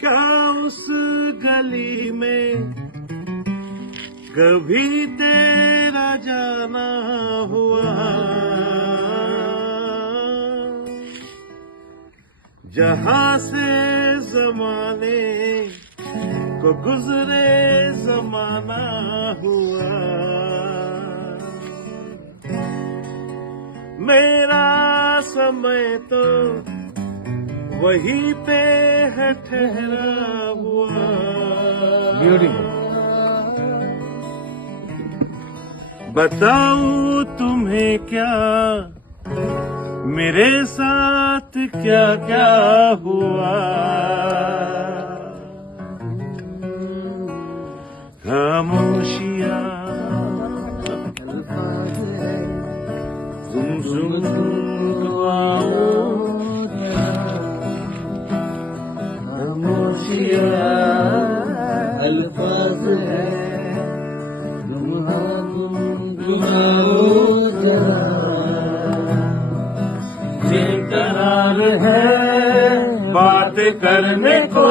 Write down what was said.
क्या उस गली में कभी तेरा जाना हुआ, जहां से जमाने को गुजरे जमाना हुआ। मेरा समय तो वहीं पे है ठहरा हुआ। बताऊं तुम्हें क्या मेरे साथ क्या क्या हुआ। खामोशियां गुमसुम दुआओं, खामोशियां अल्फाज है, बेकरार है बात करने को।